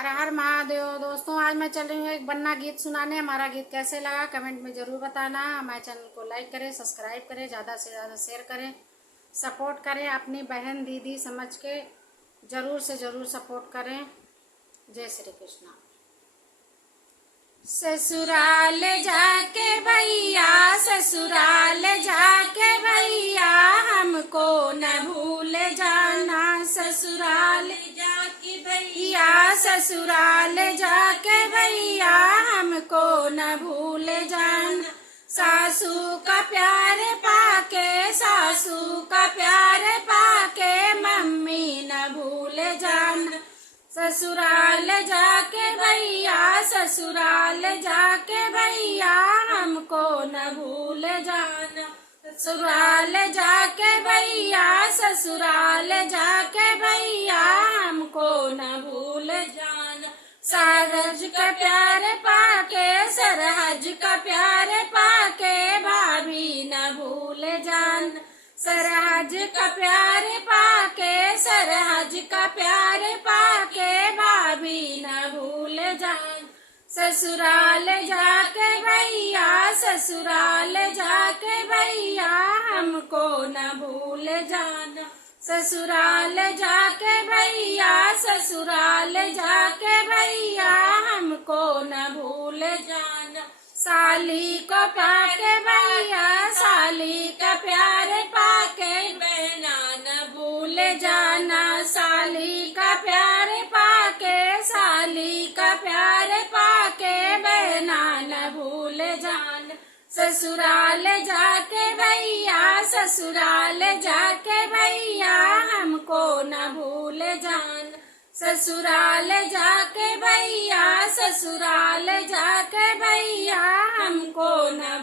हर हर महादेव। दोस्तों आज मैं चल रही हूँ एक बन्ना गीत सुनाने। हमारा गीत कैसे लगा कमेंट में जरूर बताना। हमारे चैनल को लाइक करें, सब्सक्राइब करें, ज़्यादा से ज़्यादा शेयर करें, सपोर्ट करें। अपनी बहन दीदी समझ के जरूर से जरूर सपोर्ट करें। जय श्री कृष्णा। ससुराल जाके भैया, ससुराल जाके भैया, हमको न भूल जाना। ससुराल जाके भैया, ससुराल जाके भैया, हमको न भूल जाना। सासू का प्यार पाके, सासू का प्यार पाके, मम्मी न भूल जाना। ससुराल जाके भैया, ससुराल जाके भैया, हमको न भूल जाना। ससुराल जाके भैया, ससुराल जाके भैया, हमको न भूल जाना। सरहज का प्यार पाके, सरहज का प्यार पाके, भाभी न भूल जाना। सरहज का प्यार पाके, सरहज का प्यार पाके, भाभी न भूल जाना। ससुराल जाके भैया, ससुराल जाके भैया, हमको न भूल जाना। ससुराल जाके भैया, ससुराल जाके भैया, हमको न भूल जाना। साली को पाके भैया, साली का प्यार पाके, बहना न भूल जाना। साली का प्यार पाके, साली का प्यार पाके, बहना न भूल जाना। ससुराल जाके भैया, ससुराल जाके भैया, हमको न भूल जाना। ससुराल जाके भैया, ससुराल जाके भैया, हमको न